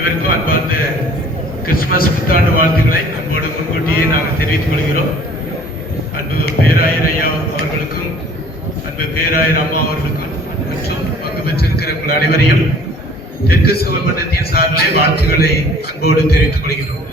அனைவருக்கும் அன்பார்ந்த கிறிஸ்துமஸ் புத்தாண்டு வாழ்த்துக்களை அன்போடு முன்கூட்டியே நாங்கள் தெரிவித்துக் கொள்கிறோம். அன்பு பேராயர் ஐயா அவர்களுக்கும் அன்பு பேராயர் அம்மா அவர்களுக்கும் மற்றும் பங்கு பெற்றிருக்கிற உங்கள் அனைவரையும் தெற்கு சிவமன்றத்தின் சார்பிலே வாழ்த்துக்களை அன்போடு தெரிவித்துக் கொள்கிறோம்.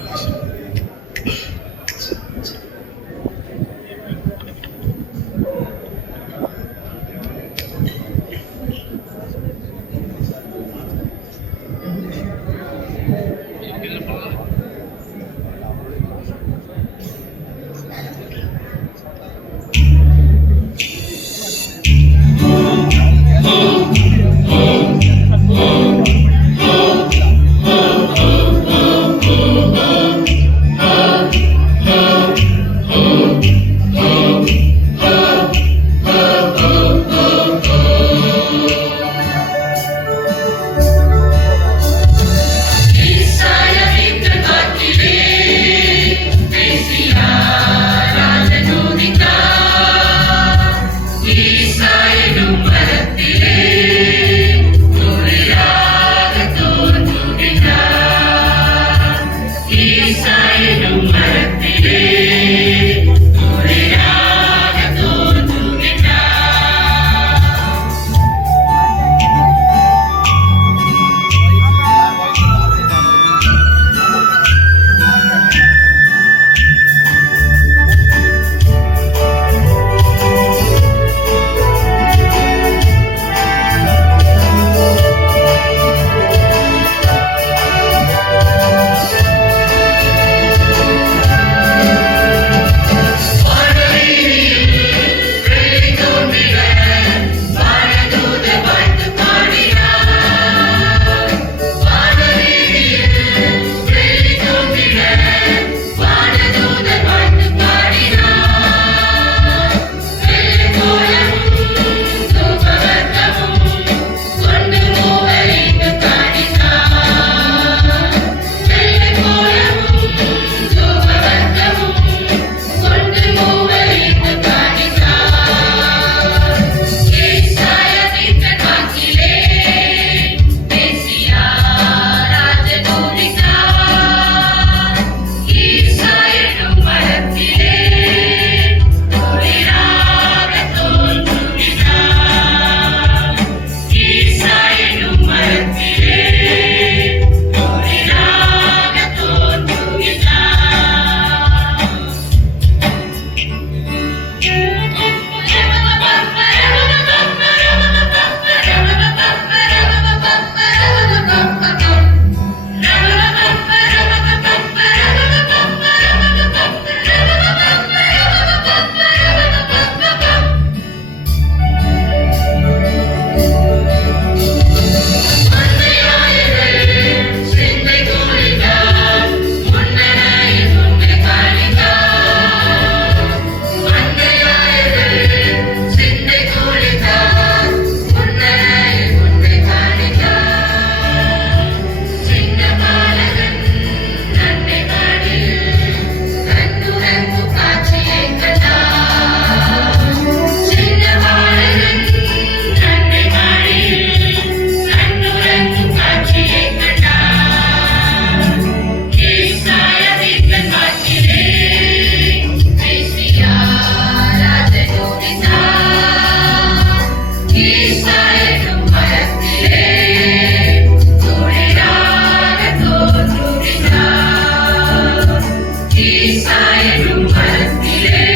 ഈശായനും മനസ്സിലെ